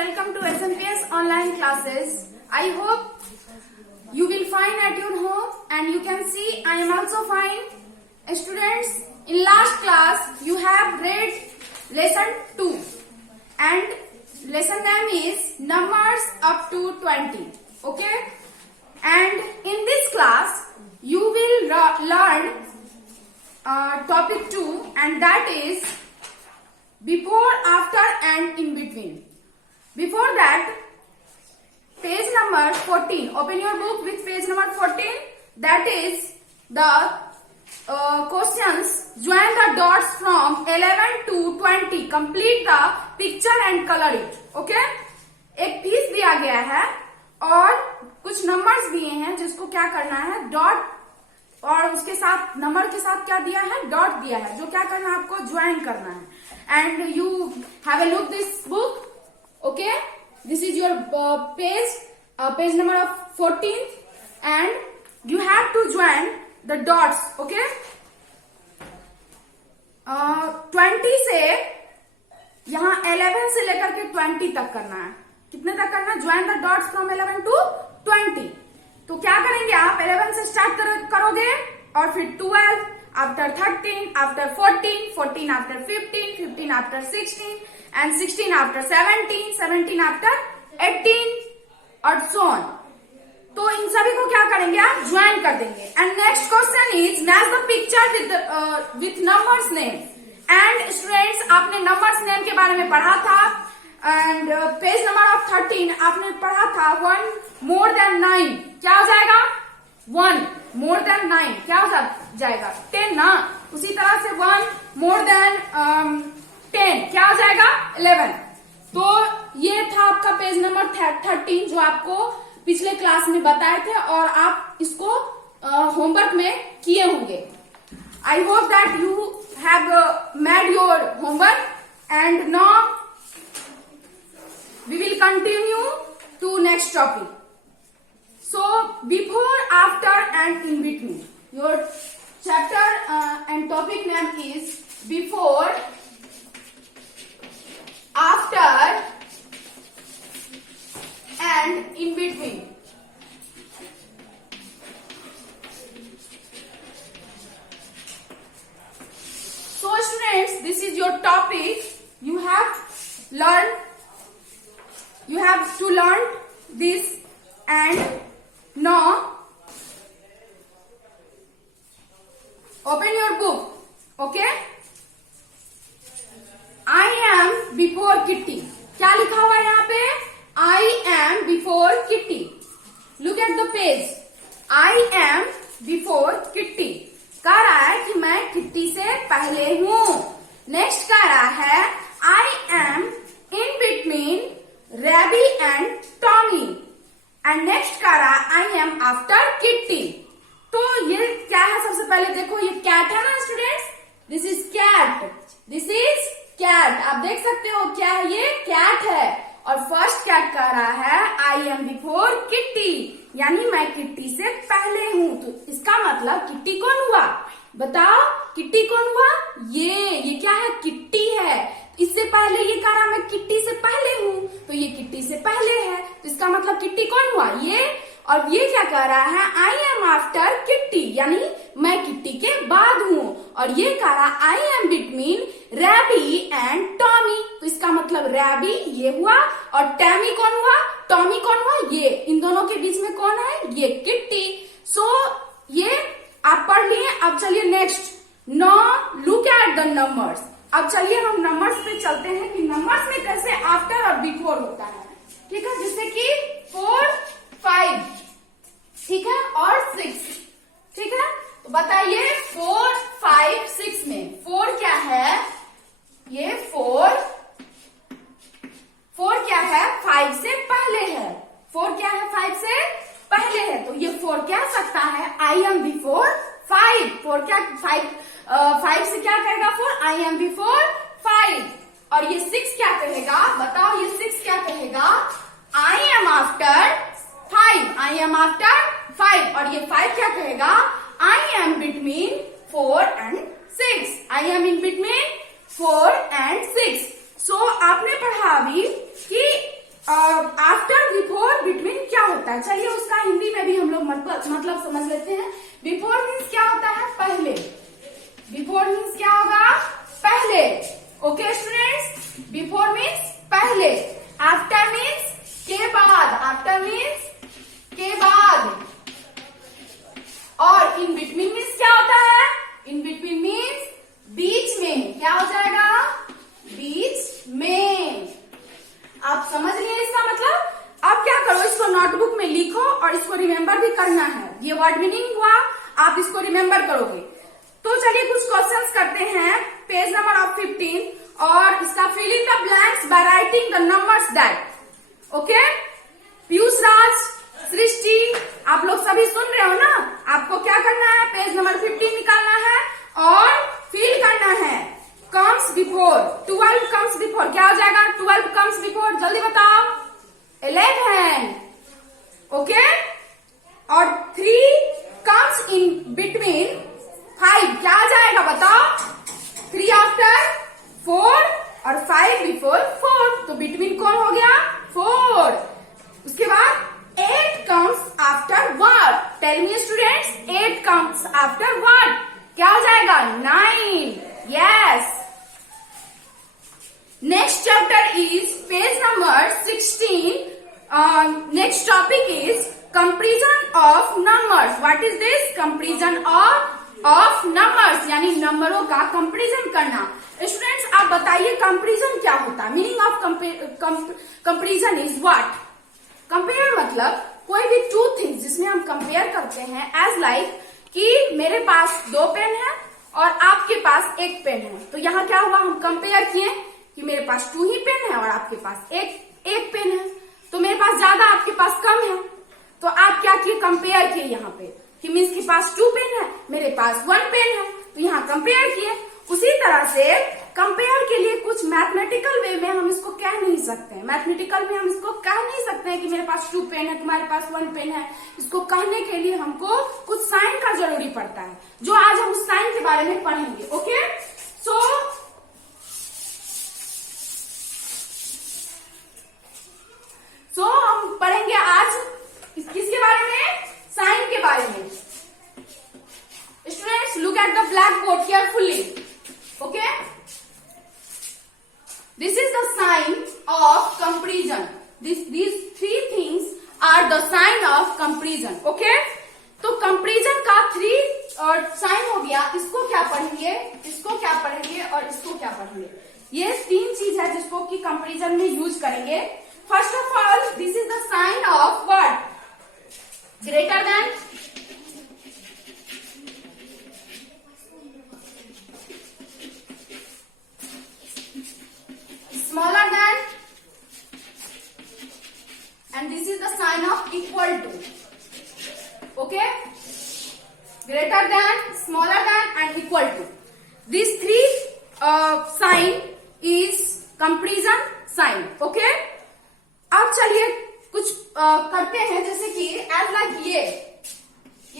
welcome to SMPS online classes. I hope you will fine at your home and you can see I am also fine. Students, in last class you have read lesson 2 and lesson name is numbers up to 20. Okay? And in this class you will learn topic 2 and that is before, after and in between. Before that, page number 14. Open your book with page number 14. That is the questions. Join the dots from 11 to 20. Complete the picture and color it. Okay? एक piece दिया गया है और कुछ numbers दिए हैं जिसको क्या करना है, डॉट और उसके साथ नंबर के साथ क्या दिया है, डॉट दिया है, जो क्या करना है आपको ज्वाइन करना है. And you have a look this book. Okay, this is your page number of 14th and you have to join the dots. Okay, 20 से यहाँ 11 से लेकर के 20 तक करना है. कितने तक करना है? Join the dots from 11 to 20. तो क्या करेंगे आप, 11 से स्टार्ट करोगे और फिर 12, after 13, after 14, 14 after 15, 15 after 16 and 16 after 17, 17 after 18 और so on. तो इन सभी को क्या करेंगे आप, ज्वाइन कर देंगे. And next question is match the picture with numbers name. And students, आपने नंबर्स नेम के बारे में पढ़ा था एंड पेज नंबर ऑफ 13 आपने पढ़ा था 1 more than 9 क्या हो जाएगा, 1 more than 9 क्या हो जाएगा, 10 ना. उसी तरह से 1 more than 10 क्या हो जाएगा, 11. तो ये था आपका पेज नंबर 13 जो आपको पिछले क्लास में बताए थे और आप इसको होमवर्क में किए होंगे. I hope that you have made your homework and now we will continue to next topic. So before, after and in between. Your chapter and topic name is before, after and in between. So students, this is your topic. You have to learn this and now open your book. Okay, I am before Kitty. क्या लिखा हुआ है यहाँ पे, I am before Kitty. Look at the page. I am before Kitty. कह रहा है कि मैं किट्टी से पहले हूँ. नेक्स्ट कह रहा है I am in between Ravi and Tommy. And next कह रहा है आई एम आफ्टर किट्टी. तो ये क्या है, सबसे पहले देखो ये कैट है ना students, this is cat, this is cat. आप देख सकते हो क्या है, ये कैट है. और फर्स्ट कैट कह रहा है आई एम बिफोर किट्टी, यानी मैं किट्टी से पहले हूं. तो इसका मतलब किट्टी कौन हुआ, बताओ किट्टी कौन हुआ, ये क्या है, किट्टी है. इससे पहले ये कह रहा मैं किट्टी से पहले हूं, तो ये किट्टी से पहले है. तो इसका मतलब किट्टी कौन हुआ, ये. और ये क्या कह रहा है, आई एम आफ्टर किट्टी, यानी मैं किट्टी के बाद हूं. और ये कह रहा I am between रैबी and Tommy. तो इसका मतलब रैबी ये हुआ और टैमी कौन हुआ, टॉमी कौन हुआ, ये. इन दोनों के बीच में कौन है, ये किट्टी. सो ये आप पढ़ लिए. अब चलिए next, now look at the numbers. अब चलिए हम नंबर्स पे चलते हैं कि नंबर्स में कैसे आफ्टर और बिफोर होता है. ठीक है, जिससे कि 4, 5, ठीक है, और 6. ठीक है, तो बताइए 4, 5, 6 में 4 क्या है, ये 4 क्या है, 5 से पहले है. 4 क्या है, 5 से पहले है. तो ये 4 क्या सकता है, आई एम बिफोर 5. 4 क्या, 5 से क्या कहेगा, 4 आई एम बिफोर 5. और ये 6 क्या कहेगा, बताओ ये 6 क्या कहेगा, I am after 5, I am after 5. और ये 5 क्या कहेगा, I am between 4 and 6, I am in between 4 and 6. सो आपने पढ़ा अभी कि होता है, चलिए उसका हिंदी में भी हम लोग मतलब समझ लेते हैं। बिफोर मीन्स क्या होता है, पहले। बिफोर मीन्स क्या होगा, पहले। ओके स्टूडेंट्स, बिफोर मीन्स पहले। आफ्टर मीन्स के बाद, आफ्टर मीन्स के बाद। और इन बिटवीन मीन्स क्या होता है, इन बिटवीन मीन्स बीच में। क्या हो जाएगा, बीच में। आप समझ लिए इसका मतलब। अब क्या करो, इसको नोटबुक में लिखो और इसको रिमेम्बर भी करना है। ये वर्ड मीनिंग हुआ, आप इसको रिमेम्बर करोगे। तो चलिए कुछ क्वेश्चंस करते हैं, पेज नंबर ऑफ 15, और इसका fill in the blanks by writing the numbers that. Okay, Piyush Raj, Srishti, आप लोग सभी सुन रहे हो ना। आपको क्या करना है, पेज नंबर 15 निकालना है और फिल करना है। कम्स बिफोर, 12 कम्स बिफोर, क्या हो जाएगा, 12 कम्स बिफोर, जल्दी बताओ, 11। ओके, और 3 कम्स इन बिटवीन 5, क्या आ जाएगा बताओ, 3 आफ्टर 4 और 5 बिफोर 4, तो बिटवीन कौन हो गया, 4। उसके बाद 8 comes after what? Tell me students, 8 comes after what? क्या हो जाएगा, 9. Yes. Next chapter is page number 16. Next topic is comparison of numbers. What is this? Comparison of numbers, यानी नंबरों का कंपेरिजन करना। स्टूडेंट्स आप बताइए कंपेरिजन क्या होता है, meaning of comparison is what. Compare मतलब कोई भी 2 थिंग्स जिसमें हम कंपेयर करते हैं, एज लाइक कि मेरे पास 2 पेन है और आपके पास 1 पेन है। तो यहाँ क्या हुआ, हम कंपेयर किए कि मेरे पास 2 ही पेन है और आपके पास एक पेन है। तो मेरे पास ज्यादा, आपके पास कम है। तो आप क्या किए, कंपेयर किए यहाँ पे कि मीन्स के पास 2 पेन है, मेरे पास 1 पेन है, तो यहाँ कंपेयर किए। उसी तरह से कंपेयर के लिए कुछ मैथमेटिकल वे में हम इसको कह नहीं सकते हैं। मैथमेटिकल में हम इसको कह नहीं सकते हैं कि मेरे पास 2 पेन है, तुम्हारे पास 1 पेन है। इसको कहने के लिए हमको कुछ साइन का जरूरी पड़ता है, जो आज हम उस साइन के बारे में पढ़ेंगे। ओके, सो हम पढ़ेंगे आज किसके बारे में, साइन के बारे में। Students look at the black board carefully. Okay, this is the sign of comparison. These 3 things are the sign of comparison. Okay, तो comparison का 3 साइन हो गया। इसको क्या पढ़ेंगे, इसको क्या पढ़ेंगे और इसको क्या पढ़ेंगे। ये 3 चीज है जिसको कि कंपेरिजन में यूज करेंगे। First of all this is the sign of what, greater than, smaller than, and this is the sign of equal to. Okay, greater than, smaller than and equal to. These 3 sign is comparison sign. Okay, अब चलिए कुछ करते हैं, जैसे कि as like ये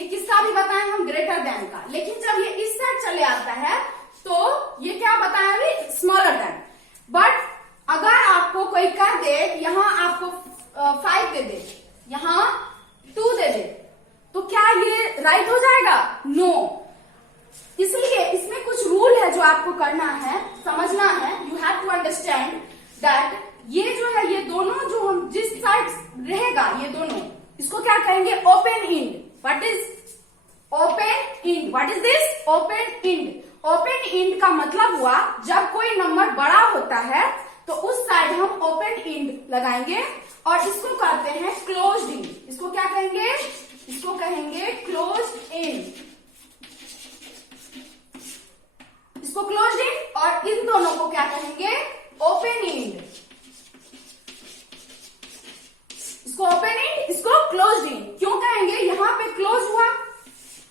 किसका भी बताएं हम, ग्रेटर देन का। लेकिन जब ये इस साइड चले आता है तो ये क्या बताया अभी, स्मॉलर देन। बट अगर आपको कोई कह दे यहाँ आपको 5 दे दे, यहाँ 2 दे दे, तो क्या ये राइट हो जाएगा, नो। इसलिए इसमें कुछ रूल है जो आपको करना है, समझना है। You have to understand that ये जो है, ये दोनों जो हम जिस साइड रहेगा, ये दोनों, इसको क्या कहेंगे, open end. What is open end, what is this, open end. Open end का मतलब हुआ जब कोई नंबर बड़ा होता है तो उस साइड हम ओपन इंड लगाएंगे, और इसको कहते हैं क्लोज्ड इंड। इसको क्या कहेंगे, इसको कहेंगे क्लोज्ड इंड, इसको क्लोज्ड इंड। और इन दोनों को क्या कहेंगे, ओपन इंड। इसको ओपन इंड, इसको क्लोज्ड इंड। क्यों कहेंगे, यहां पे क्लोज हुआ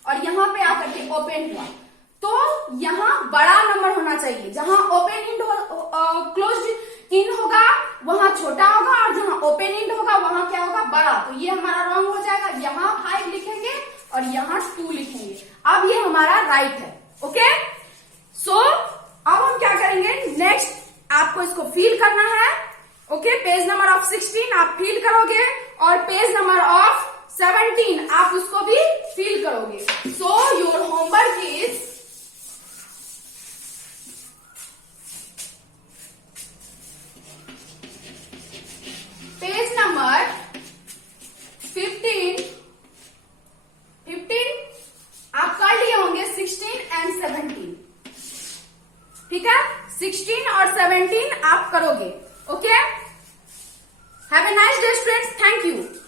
और यहां पे आकर के ओपन हुआ, तो यहां बड़ा नंबर होना चाहिए। जहां ओपन इंड क्लोज्ड इन होगा वहां छोटा होगा, और जहां ओपन इंड होगा वहां क्या होगा, बड़ा। तो ये हमारा रॉन्ग हो जाएगा। यहाँ 5 लिखेंगे और यहाँ 2 लिखेंगे। अब ये हमारा राइट है। ओके, सो अब हम क्या करेंगे, नेक्स्ट आपको इसको फील करना है ओके, पेज नंबर ऑफ 16 आप फील करोगे और पेज नंबर ऑफ 17 आप उसको भी फील करोगे. So your homework is page number 15 आप कर लिए होंगे 16 एंड 17. ठीक है, 16 और 17 आप करोगे. Okay, have a nice day students. Thank you.